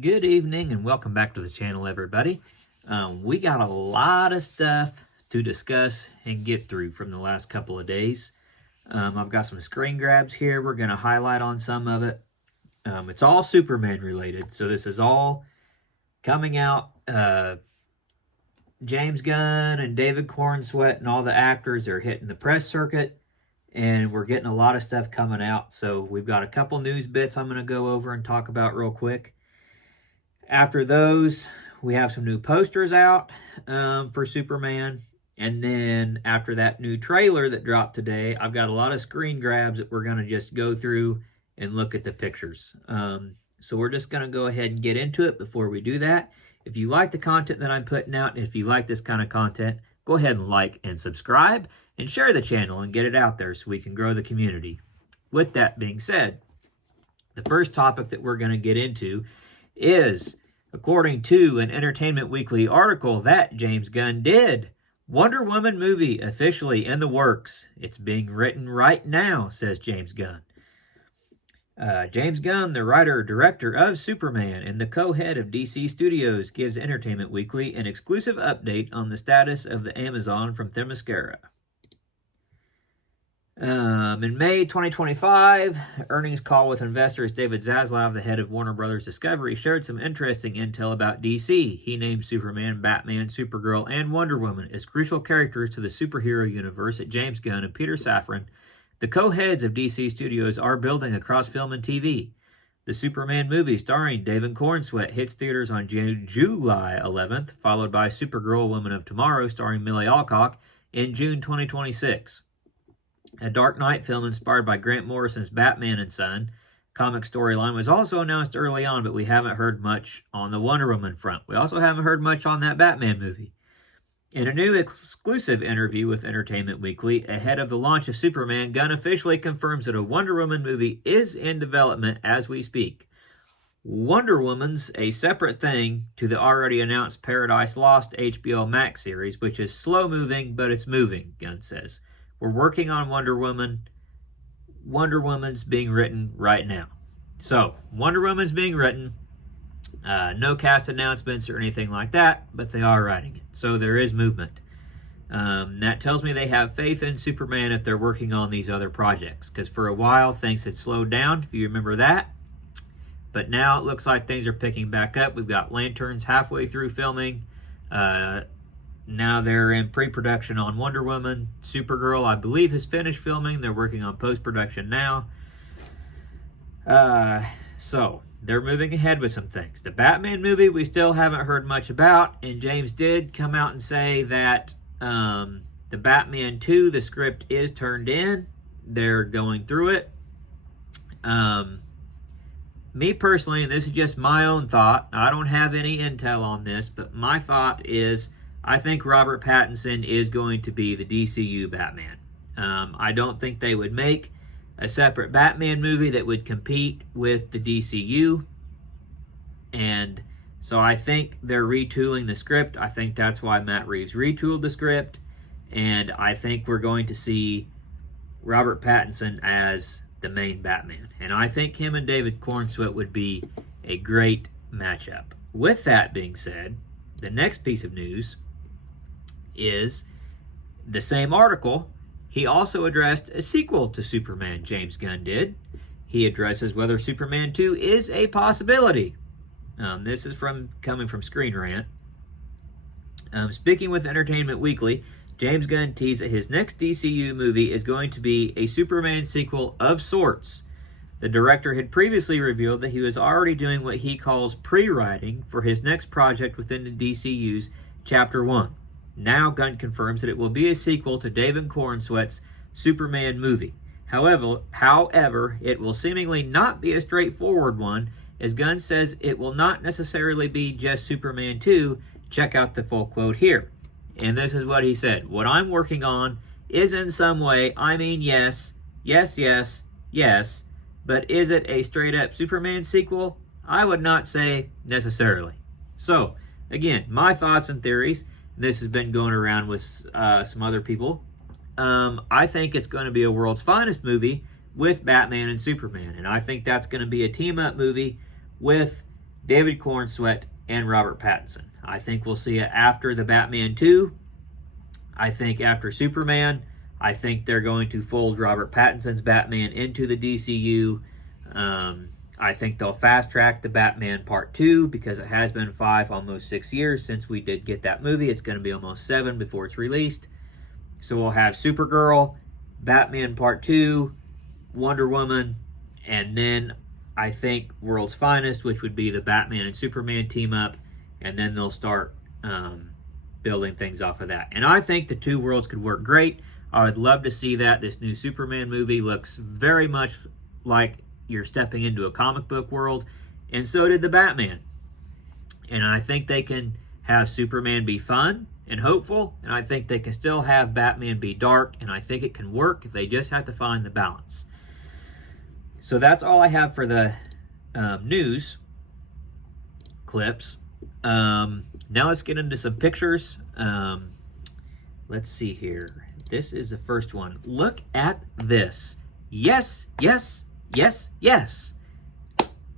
Good evening and welcome back to the channel, everybody. We got a lot of stuff to discuss and get through from the last couple of days. I've got some screen grabs here. We're going to highlight on some of it. It's all Superman related, so this is all coming out. James Gunn and David Cornsweet and all the actors are hitting the press circuit, and we're getting a lot of stuff coming out. So we've got a couple news bits I'm going to go over and talk about real quick. After those, we have some new posters out for Superman. And then after that new trailer that dropped today, I've got a lot of screen grabs that we're going to just go through and look at the pictures. So we're just going to go ahead and get into it before we do that. If you like the content that I'm putting out, and if you like this kind of content, go ahead and like and subscribe and share the channel and get it out there so we can grow the community. With that being said, the first topic that we're going to get into is, according to an Entertainment Weekly article that James Gunn did, Wonder Woman movie officially in the works. It's being written right now, says James Gunn. James Gunn, the writer-director of Superman and the co-head of DC Studios, gives Entertainment Weekly an exclusive update on the status of the Amazon from Themyscira. In May 2025, earnings call with investors, David Zaslav, the head of Warner Brothers Discovery, shared some interesting intel about DC. He named Superman, Batman, Supergirl, and Wonder Woman as crucial characters to the superhero universe that James Gunn and Peter Safran, the co-heads of DC Studios, are building across film and TV. The Superman movie starring David Cornsweet hits theaters on July 11th, followed by Supergirl, Woman of Tomorrow, starring Millie Alcock, in June 2026. A Dark Knight film inspired by Grant Morrison's Batman and Son comic storyline was also announced early on, but we haven't heard much on the Wonder Woman front. We also haven't heard much on that Batman movie. In a new exclusive interview with Entertainment Weekly ahead of the launch of Superman, Gunn officially confirms that a Wonder Woman movie is in development as we speak. Wonder Woman's a separate thing to the already announced Paradise Lost HBO Max series, which is slow-moving, but it's moving, Gunn says. We're working on Wonder Woman. Wonder Woman's being written right now. So, Wonder Woman's being written. No cast announcements or anything like that, but they are writing it. So there is movement. That tells me they have faith in Superman if they're working on these other projects. Because for a while, things had slowed down, if you remember that. But now it looks like things are picking back up. We've got Lanterns halfway through filming. Now they're in pre-production on Wonder Woman. Supergirl, I believe, has finished filming. They're working on post-production now. So they're moving ahead with some things. The Batman movie, we still haven't heard much about. And James did come out and say that the Batman 2, the script is turned in. They're going through it. Me personally, and this is just my own thought, I don't have any intel on this, but my thought is, I think Robert Pattinson is going to be the DCU Batman. I don't think they would make a separate Batman movie that would compete with the DCU. And so I think they're retooling the script. I think that's why Matt Reeves retooled the script. And I think we're going to see Robert Pattinson as the main Batman. And I think him and David Cornsweet would be a great matchup. With that being said, the next piece of news is the same article. He also addressed a sequel to Superman, James Gunn did. He addresses whether Superman 2 is a possibility. This is coming from Screen Rant. Speaking with Entertainment Weekly, James Gunn teased that his next DCU movie is going to be a Superman sequel of sorts. The director had previously revealed that he was already doing what he calls pre-writing for his next project within the DCU's Chapter 1. Now Gunn confirms that it will be a sequel to David Cornsweet's Superman movie. However, it will seemingly not be a straightforward one, as Gunn says it will not necessarily be just Superman 2. Check out the full quote here. And this is what he said. What I'm working on is in some way, I mean yes, yes, yes, yes, but is it a straight-up Superman sequel? I would not say necessarily. So, again, my thoughts and theories. This has been going around with some other people. I think it's going to be a world's finest movie with Batman and Superman. And I think that's going to be a team-up movie with David Cornsweet, and Robert Pattinson. I think we'll see it after the Batman 2. I think after Superman, I think they're going to fold Robert Pattinson's Batman into the DCU. I think they'll fast track the Batman Part 2 because it has been 5, almost 6 years since we did get that movie. It's going to be almost 7 before it's released. So we'll have Supergirl, Batman Part 2, Wonder Woman, and then I think World's Finest, which would be the Batman and Superman team up, and then they'll start building things off of that. And I think the two worlds could work great. I would love to see that. This new Superman movie looks very much like you're stepping into a comic book world, and so did the Batman. And I think they can have Superman be fun and hopeful, and I think they can still have Batman be dark, and I think it can work if they just have to find the balance. So that's all I have for the news clips. Now let's get into some pictures. Let's see here. This is the first one. Look at this. Yes, yes, yes, yes.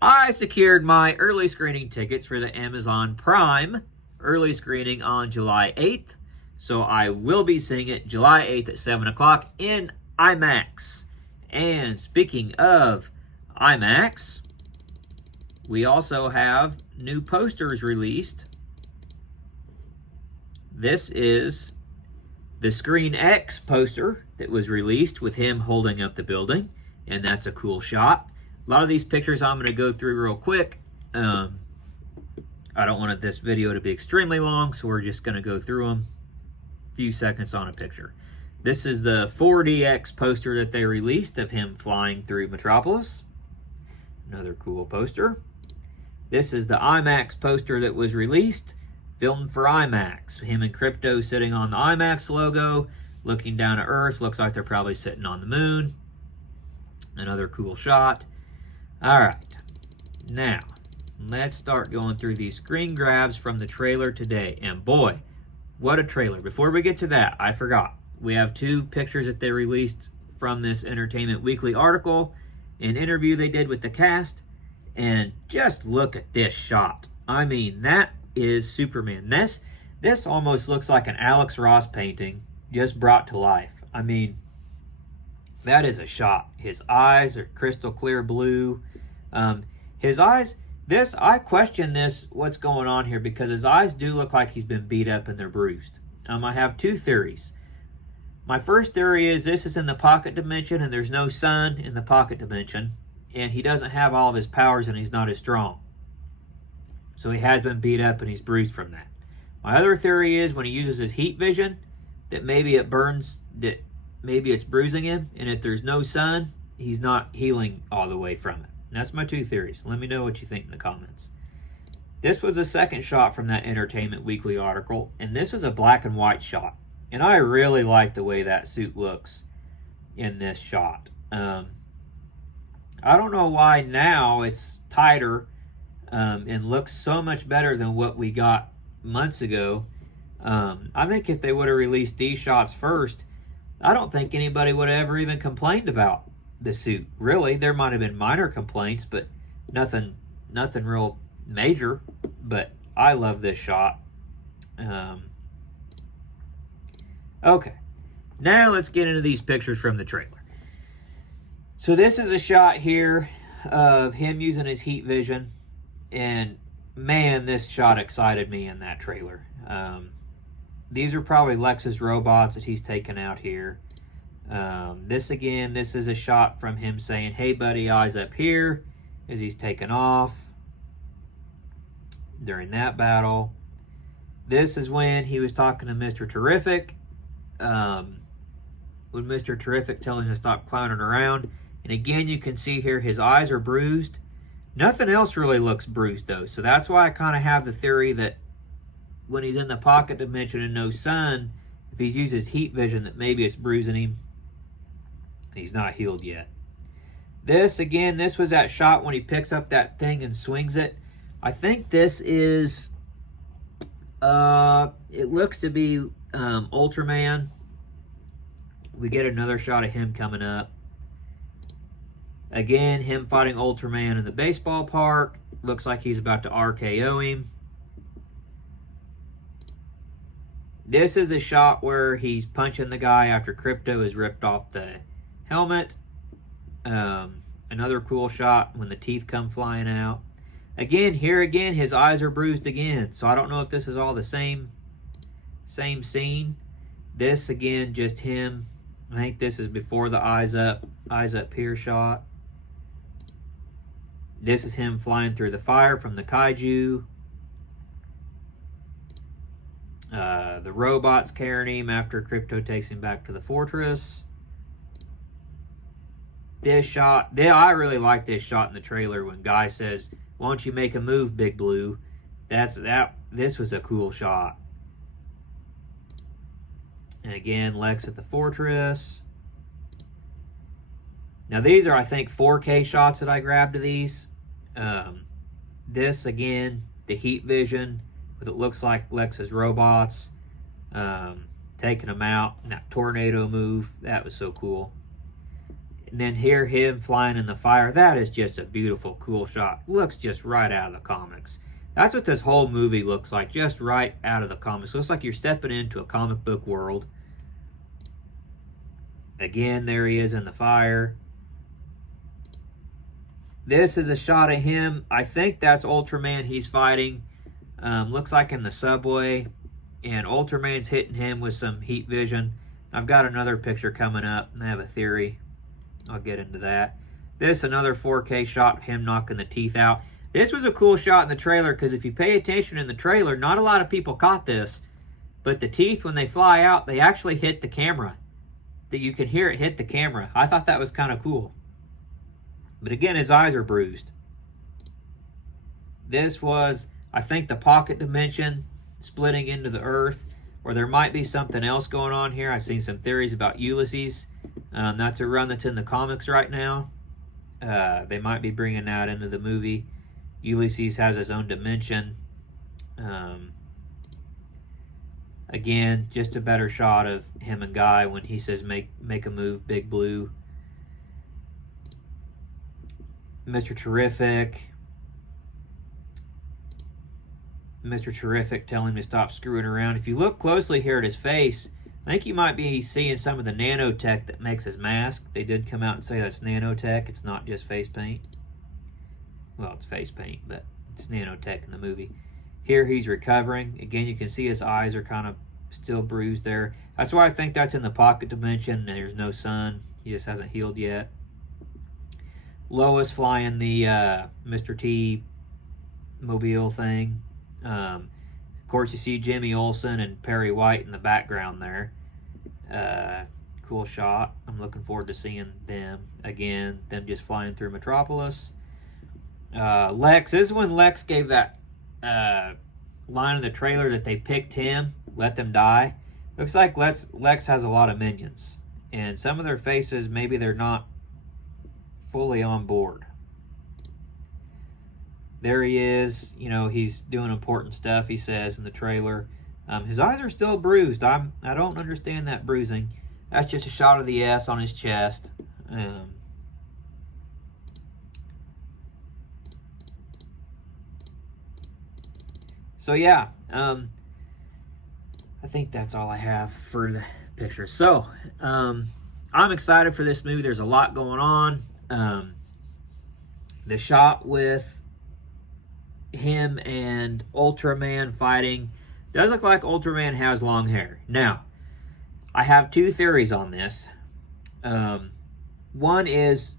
I secured my early screening tickets for the Amazon Prime early screening on July 8th. So I will be seeing it July 8th at 7 o'clock in IMAX. And speaking of IMAX, we also have new posters released. This is the Screen X poster that was released with him holding up the building, and that's a cool shot. A lot of these pictures I'm going to go through real quick. I don't want this video to be extremely long, so we're just going to go through them. A few seconds on a picture. This is the 4DX poster that they released of him flying through Metropolis. Another cool poster. This is the IMAX poster that was released, filmed for IMAX. Him and Crypto sitting on the IMAX logo, looking down at Earth. Looks like they're probably sitting on the moon. Another cool shot. All right. Now, let's start going through these screen grabs from the trailer today. And boy, what a trailer. Before we get to that, I forgot. We have two pictures that they released from this Entertainment Weekly article, an interview they did with the cast, and just look at this shot. I mean, that is Superman. This almost looks like an Alex Ross painting just brought to life. I mean, that is a shot. His eyes are crystal clear blue. His eyes, I question what's going on here, because his eyes do look like he's been beat up and they're bruised. I have two theories. My first theory is this is in the pocket dimension and there's no sun in the pocket dimension, and he doesn't have all of his powers and he's not as strong. So he has been beat up and he's bruised from that. My other theory is when he uses his heat vision, that maybe it burns, that maybe it's bruising him, and if there's no sun, he's not healing all the way from it. And that's my two theories. Let me know what you think in the comments. This was a second shot from that Entertainment Weekly article, and this was a black and white shot. And I really like the way that suit looks in this shot. I don't know why now it's tighter and looks so much better than what we got months ago. I think if they would have released these shots first, I don't think anybody would have ever even complained about the suit. Really, there might have been minor complaints, but nothing real major. But I love this shot. Okay, now let's get into these pictures from the trailer. So this is a shot here of him using his heat vision, and man, this shot excited me in that trailer. These are probably Lexus robots that he's taken out here. This is a shot from him saying, "Hey buddy, eyes up here," as he's taken off during that battle. This is when he was talking to Mr. Terrific. When Mr. Terrific telling him to stop clowning around. And again, you can see here his eyes are bruised. Nothing else really looks bruised though. So that's why I kind of have the theory that when he's in the pocket dimension and no sun, if he's used his heat vision, that maybe it's bruising him. And he's not healed yet. This was that shot when he picks up that thing and swings it. I think this is, it looks to be Ultraman. We get another shot of him coming up. Again, him fighting Ultraman in the baseball park. Looks like he's about to RKO him. This is a shot where he's punching the guy after Crypto has ripped off the helmet. Another cool shot when the teeth come flying out. Again, here again, his eyes are bruised again. So I don't know if this is all the same scene. This, again, just him. I think this is before the eyes up here shot. This is him flying through the fire from the kaiju. The robot's carrying him after Crypto takes him back to the fortress. This shot, I really like this shot in the trailer when Guy says, "Why don't you make a move, Big Blue?" This was a cool shot. And again, Lex at the fortress. Now these are, I think, 4K shots that I grabbed of these. This, again, the heat vision, with it looks like Lex's robots, taking them out. And that tornado move, that was so cool. And then here, him flying in the fire. That is just a beautiful, cool shot. Looks just right out of the comics. That's what this whole movie looks like, just right out of the comics. Looks like you're stepping into a comic book world. Again, there he is in the fire. This is a shot of him. I think that's Ultraman he's fighting. Looks like in the subway. And Ultraman's hitting him with some heat vision. I've got another picture coming up, and I have a theory. I'll get into that. This, another 4K shot of him knocking the teeth out. This was a cool shot in the trailer, because if you pay attention in the trailer, not a lot of people caught this. But the teeth, when they fly out, they actually hit the camera. That you can hear it hit the camera. I thought that was kind of cool. But again, his eyes are bruised. This was, I think, the pocket dimension splitting into the earth, or there might be something else going on here. I've seen some theories about Ulysses. That's a run that's in the comics right now. They might be bringing that into the movie. Ulysses has his own dimension. Again, just a better shot of him and Guy when he says, make a move, Big Blue. Mr. Terrific telling him to stop screwing around. If you look closely here at his face, I think you might be seeing some of the nanotech that makes his mask. They did come out and say that's nanotech. It's not just face paint. Well, it's face paint, but it's nanotech in the movie. Here he's recovering. Again, you can see his eyes are kind of still bruised there. That's why I think that's in the pocket dimension, and there's no sun. He just hasn't healed yet. Lois flying the Mr. T mobile thing. Of course, you see Jimmy Olsen and Perry White in the background there. Cool shot. I'm looking forward to seeing them again. Them just flying through Metropolis. Lex. This is when Lex gave that line in the trailer that they picked him, let them die. Looks like Lex has a lot of minions. And some of their faces, maybe they're not fully on board. There he is. You know, he's doing important stuff, he says in the trailer. His eyes are still bruised. I don't understand that bruising. That's just a shot of the S on his chest. So yeah, I think that's all I have for the picture. So I'm excited for this movie. There's a lot going on. The shot with him and Ultraman fighting does look like Ultraman has long hair. Now, I have two theories on this. One is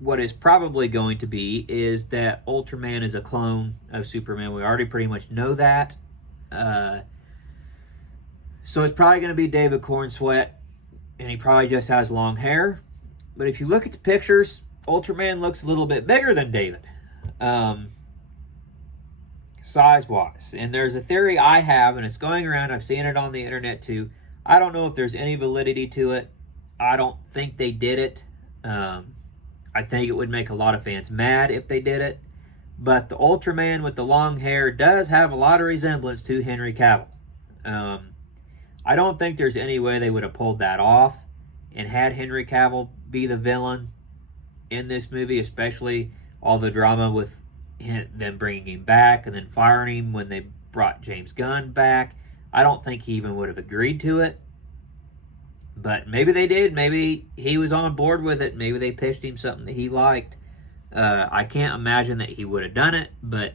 what is probably going to be is that Ultraman is a clone of Superman. We already pretty much know that. So it's probably going to be David Cornsweet, and he probably just has long hair. But if you look at the pictures, Ultraman looks a little bit bigger than David, size-wise. And there's a theory I have, and it's going around. I've seen it on the internet too. I don't know if there's any validity to it. I don't think they did it. I think it would make a lot of fans mad if they did it. But the Ultraman with the long hair does have a lot of resemblance to Henry Cavill. I don't think there's any way they would have pulled that off and had Henry Cavill be the villain in this movie, especially all the drama with them bringing him back and then firing him when they brought James Gunn back. I don't think he even would have agreed to it. But maybe they did. Maybe he was on board with it. Maybe they pitched him something that he liked. I can't imagine that he would have done it. But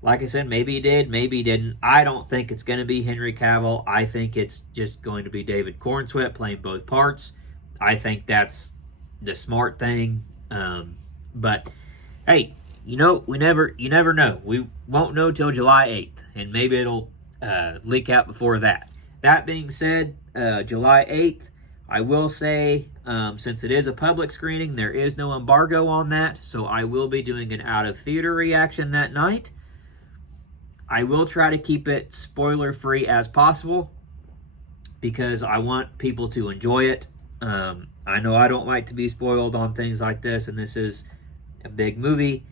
like I said, maybe he did. Maybe he didn't. I don't think it's going to be Henry Cavill. I think it's just going to be David Cornsweet playing both parts. I think that's the smart thing. But hey, you never know. We won't know till July 8th. And maybe it'll leak out before that. That being said, July 8th, I will say, since it is a public screening, there is no embargo on that, so I will be doing an out-of-theater reaction that night. I will try to keep it spoiler-free as possible, because I want people to enjoy it. I know I don't like to be spoiled on things like this, and this is a big movie.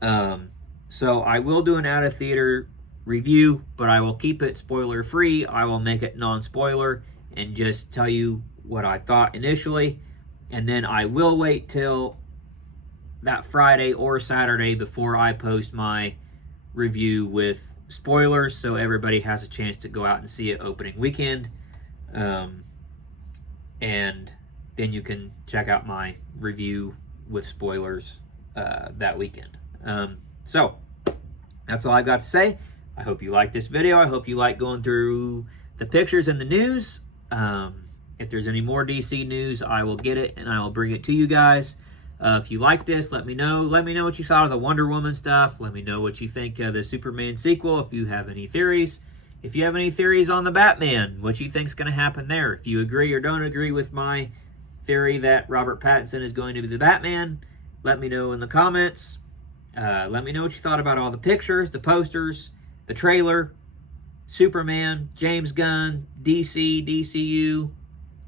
So I will do an out-of-theater review, but I will keep it spoiler free. I will make it non-spoiler and just tell you what I thought initially, and then I will wait till that Friday or Saturday before I post my review with spoilers, so everybody has a chance to go out and see it opening weekend, and then you can check out my review with spoilers that weekend. So that's all I've got to say. I hope you like this video. I hope you like going through the pictures and the news. If there's any more DC news, I will get it and I will bring it to you guys. If you like this, let me know. Let me know what you thought of the Wonder Woman stuff. Let me know what you think of the Superman sequel, if you have any theories. If you have any theories on the Batman, what you think's going to happen there. If you agree or don't agree with my theory that Robert Pattinson is going to be the Batman, let me know in the comments. Let me know what you thought about all the pictures, the posters, the trailer, Superman, James Gunn, DC, DCU,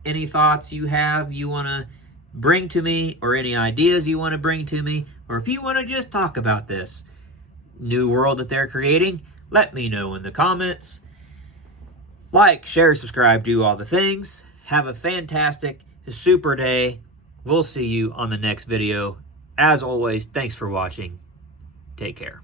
any thoughts you have you want to bring to me, or any ideas you want to bring to me, or if you want to just talk about this new world that they're creating, let me know in the comments. Like, share, subscribe, do all the things. Have a fantastic, super day. We'll see you on the next video. As always, thanks for watching. Take care.